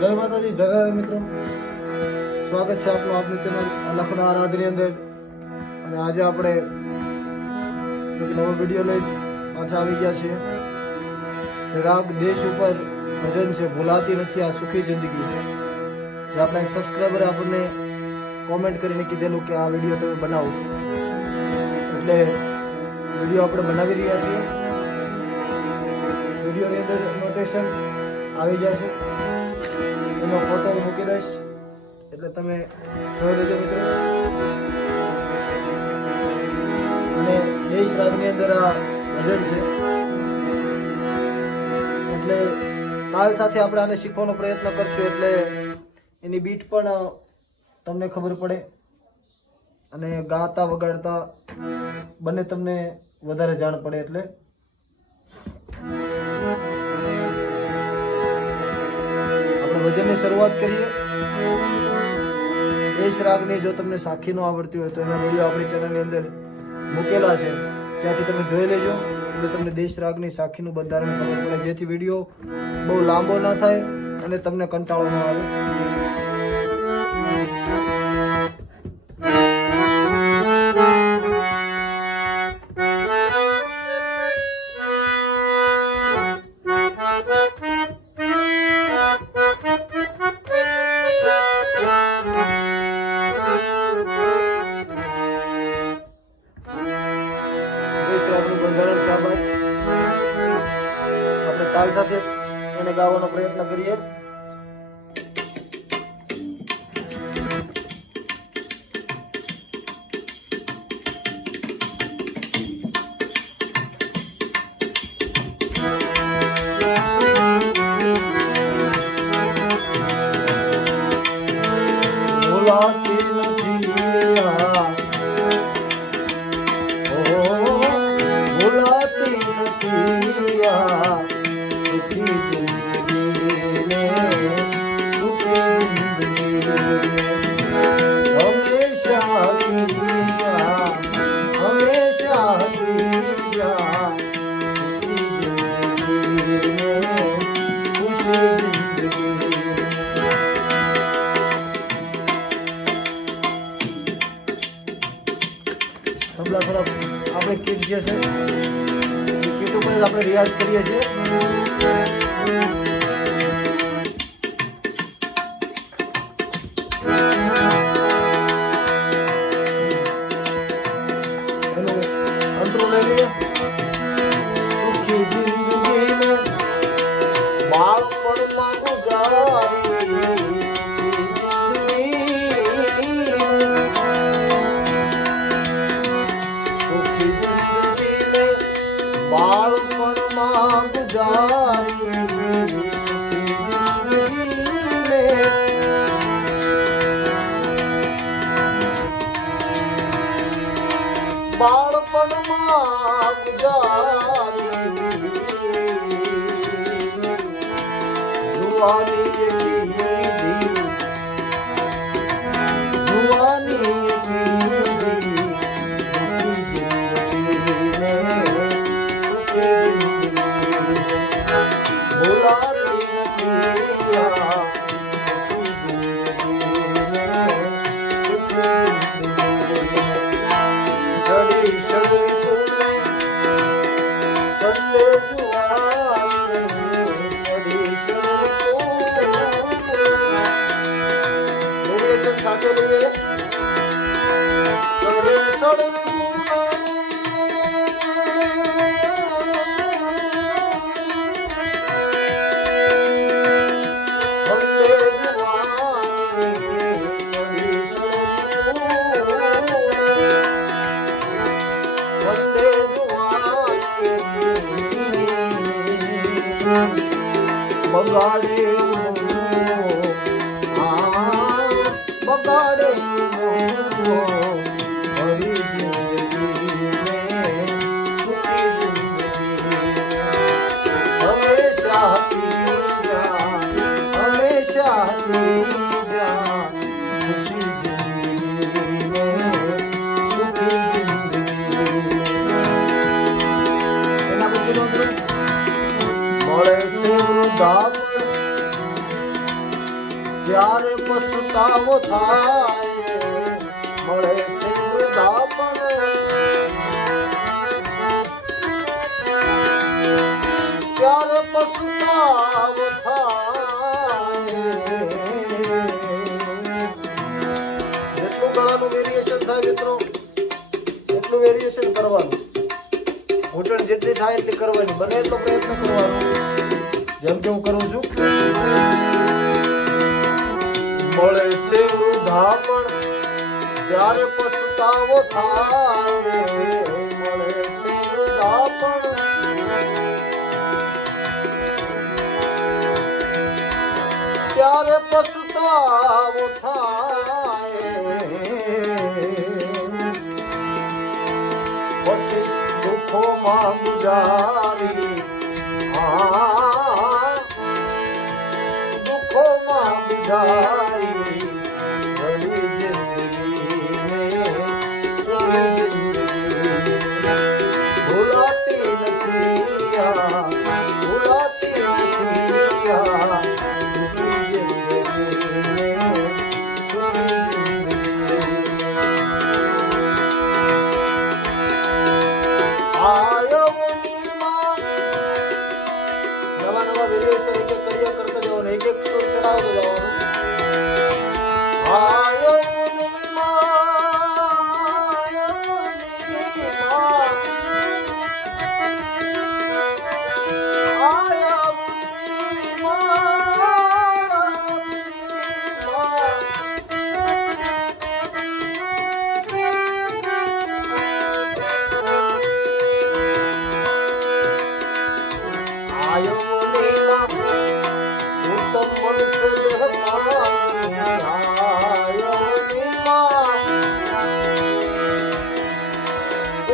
જય માતાજી, જય મિત્રો, સ્વાગત છે આપનું આપની ચેનલ લખના આરાધની અંદર. અને આજે આપણે એક નવો વિડીયો લઈ પાછા આવી ગયા છીએ. રાગ દેશ ઉપર ભજન છે ભૂલાતી નથી આ સુખી જિંદગી. જે આપણા એક સબસ્ક્રાઈબરે આપણને કોમેન્ટ કરીને કીધેલું કે આ વિડીયો તમે બનાવો, એટલે વિડીયો આપણે બનાવી રહ્યા છીએ. વિડીયોની અંદર નોટેશન આવી જશે, એનો ફોટો મૂકી દઈશ, એટલે તમે જોઈ લેજો મિત્રો. અને દેશ રાગની અંદર આ ભજન છે, એટલે તાલ સાથે આપણે આને શીખવાનો પ્રયત્ન કરશું, એટલે એની બીટ પણ તમને ખબર પડે અને ગાતા વગાડતા બંને તમને વધારે જાણ પડે. એટલે ભજનની શરૂઆત કરીએ. દેશ રાગની જો તમને સાખી ન આવડતી હોય તો એના વિડીયો આપણી ચેનલની અંદર મૂકેલા છે, ત્યાંથી તમે જોઈ લેજો, એટલે તમને દેશ રાગની સાખીનું બંધારણ ખબર પડે, જેથી વિડીયો બહુ લાંબો ના થાય અને તમને કંટાળો ન આવે. બંધારણ થયા બાદ આપણે તાલ સાથે એને ગાવાનો પ્રયત્ન કરીએ. ભૂલાતી નથી ભૂલાતી નથી આ સુખી જિંદગીને, સુખી જિંદગીને હંમેશા હંમેશા સુખી જિંદગીને, ખુશી જિંદગી. તબલા થોડા આપણે કીટ જે છે કીટ ઉપર જ આપણે રિયાઝ કરીએ છીએ. એનું અંતરું લઈ લઈએ. સુખી જિંદગીને બાળપણમાં ગુજારી, બાળપણમાં ગુજારી સુખી જિંદગીને, બાળપણમાં ગુજારી જુવાની સાથે લઈએ. બગાડે બગાડે હરી જિંદગીને, સુખી જિંદગીને હંમેશા હંમેશા ખુશી જિંદગીને, સુખી જિંદગી. એના પછી મળે છે વૃદ્ધાપ્ય ત્યારે પસ્તાવો થાય મળે છે વૃદ્ધાપણ ત્યારે પસ્તાવો થાય જેટલું ગળાનું વેરિએશન થાય મિત્રો એટલું વેરિએશન કરવાનું ઘૂંટણ જેટલી થાય એટલી કરવાની બને એટલો પ્રયત્ન કરવાનો જેમ કે હું કરું છું મળે છે વૃદ્ધાપણ ત્યારે પસ્તાવો થાય મળે છે વૃદ્ધાપણ ત્યારે પસ્તાવો થાય પછી દુઃખોમાં ગુજારી દુઃખોમાં ગુજારી ઘડી જિંદગીને સુખી જિંદગી ભૂલાતી નથી ભૂલાતી નથી એક એક સુર ચડાવતો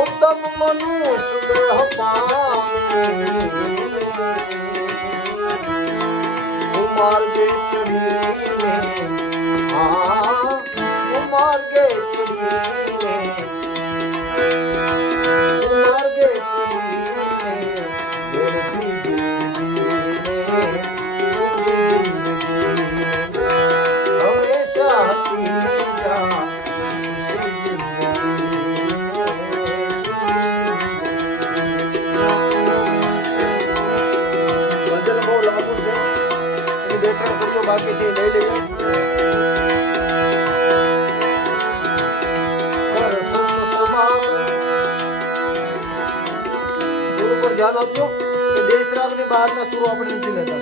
ઉત્તમ મનુષ્ય દેહ માર્ગે ચડીને માર્ગે ચડીને માર્ગે ચડીને વેરથી જિંદગીને સુખી જિંદગી હંમેશા હતી જા બાકી છે લઈ લઈએ સુર પર ધ્યાન આપજો કે દેશ રાગની બહારના સુરો આપણે નથી લેતા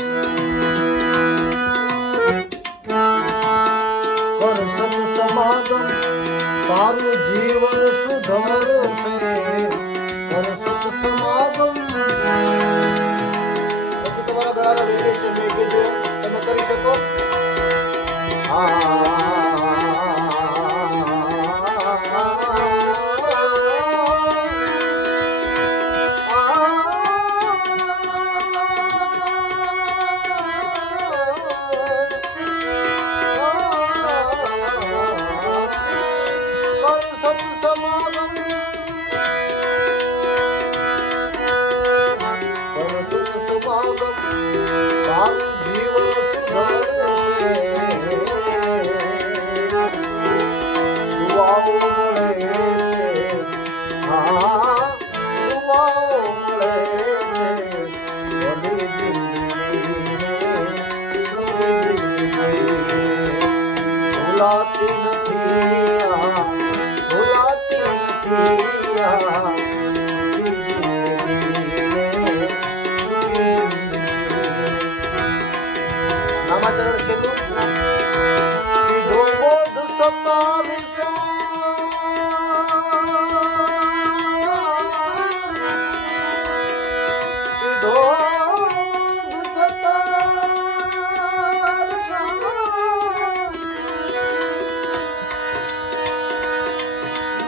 કર સત સમાગમ તારું જીવન સુધર છે કર સત સમાગમ પછી તમારા ગળાના વેરિએશન મેં કીધું તમે કરી શકો ભૂલાતી નામાચરણ છેલ્લું કીધો બોધ સતાવીસો કીધો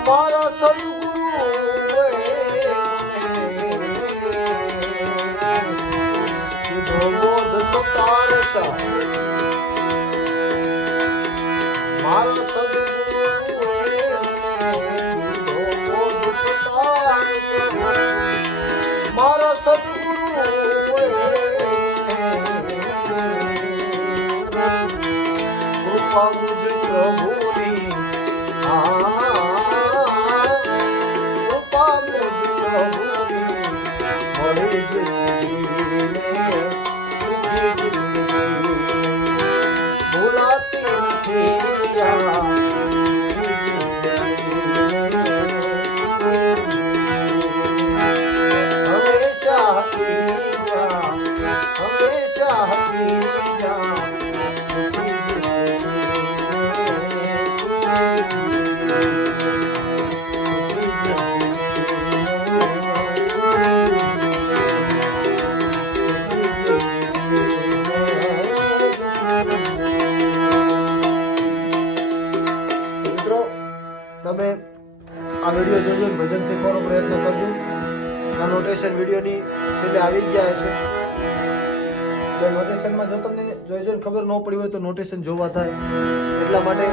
મારા સદગુરુ કીધો બોધ સતારસા મારા સદગુરુ કીધો બોધ સતારસા મારા સદગુરુ કૃપા મુજ પ્રભુની કૃપા મુજ પ્રભુની મળે જિંદગીને સુખી જિંદગી ભૂલાતી નથી હંમેશા હતી તમે આ વિડીયો જોજો ને ભજન શીખવાનો પ્રયત્ન કરજો. આ નોટેશન વિડીયોની છેલ્લે આવી ગયા હશે એટલે નોટેશનમાં જો તમને જોઈને ખબર ન પડી હોય તો નોટેશન જોવા થાય એટલા માટે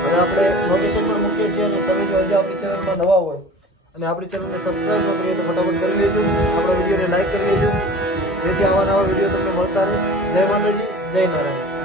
હવે આપણે નોટેશન પણ મૂકીએ છીએ. અને તમે જો હજી આપણી ચેનલમાં નવા હોય અને આપણી ચેનલને સબસ્ક્રાઈબ ન કરી તો ફટાફટ કરી લેજો. આપણા વિડીયોને લાઈક કરી લેજો જેથી આવા નવા વિડીયો તમને મળતા રહે. જય માતાજી, જય નારાયણ.